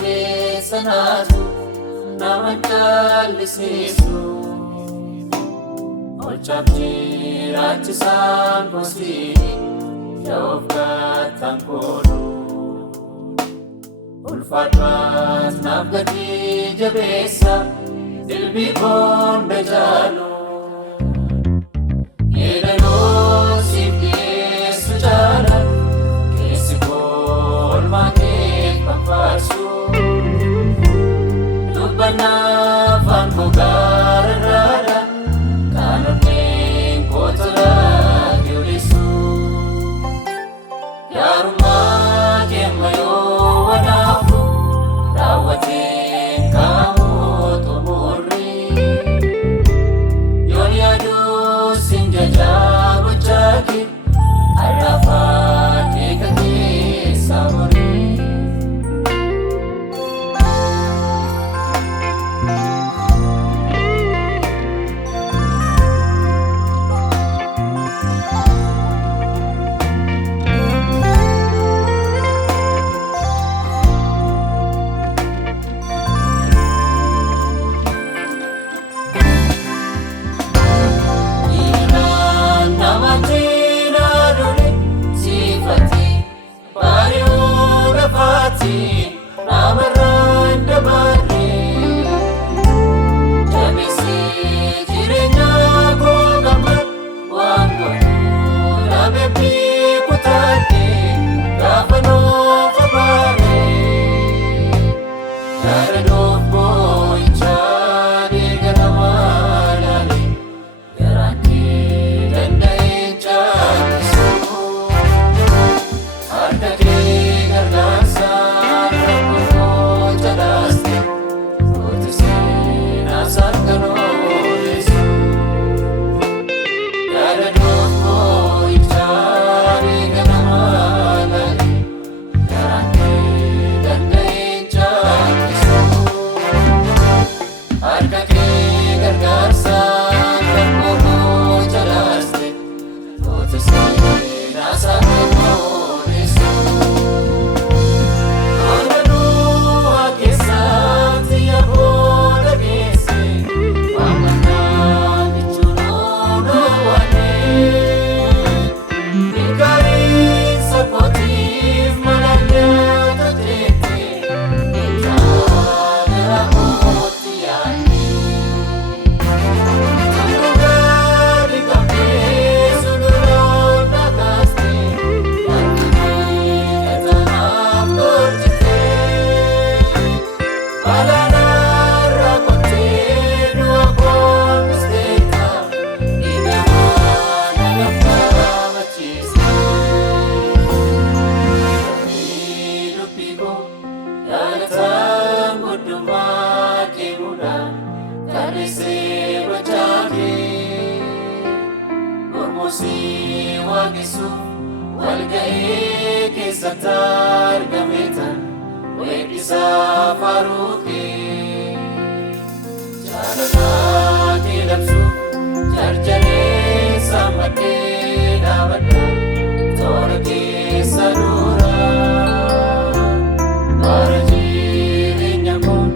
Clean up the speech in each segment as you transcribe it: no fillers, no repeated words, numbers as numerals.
keessa naatu nama callisiisu olchaaf jiraachisaan kosiini yaa of gaatan koodhu ulfaadhaas naaf gatii jabeessa dilbii koon bejaalu yeedaloo siif dhiyeessu jaala keessi koo olmaa kee fanfaarsu dubbannaa afaan koo gaararraadha kan onneen koo tolaa yuulisu yaarummaa keemma yoo wanaafu raawwateen kaa'amuu xumurri yoon yaaduu sin jajaa gochaaki arrafaa keeka keessa horii. Walga'ee keessatti argameetan weeddisaa faaruuqee jaalalaa kee labsuuf jarjaree sammadhee dhaabadha toora keessa duraa bara jireenya kun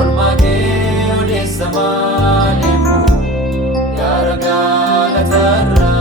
olmaa kee odeessa maaleemmoo yaara gaalatarraa.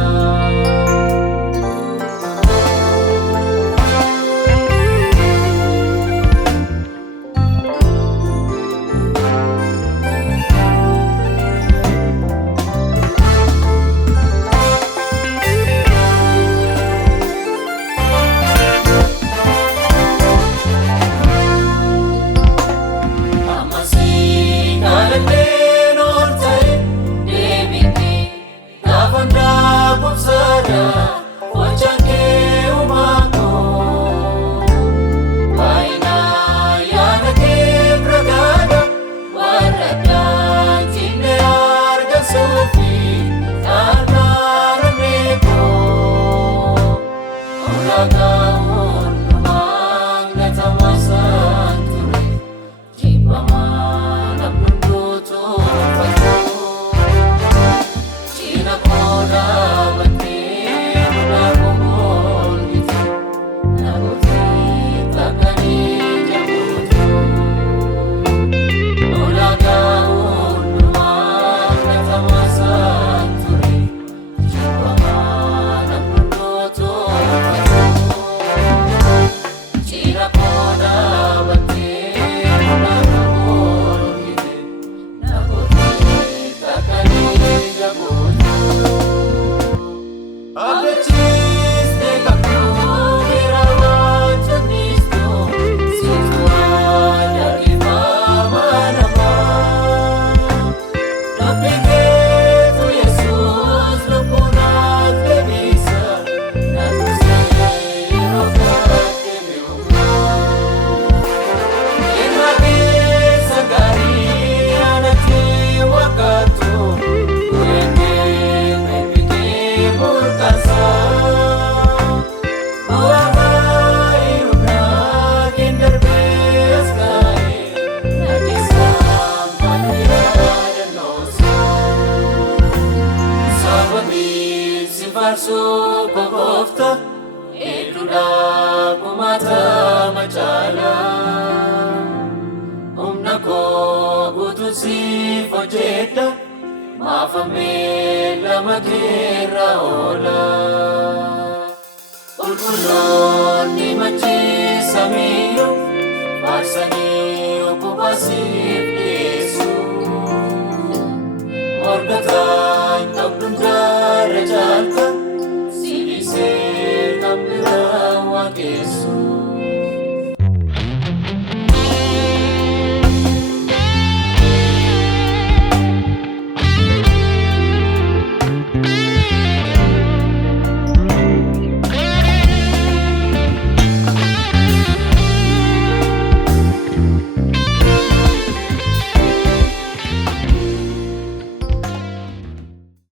hojjedha maafamee lama keerra oola. Qulqulloonni machiisamiyyuu faarsanii okkubaa siif dhiyeessu. Morkataan qabdundaarra caalta si dhiisee kan biraa waaqessu.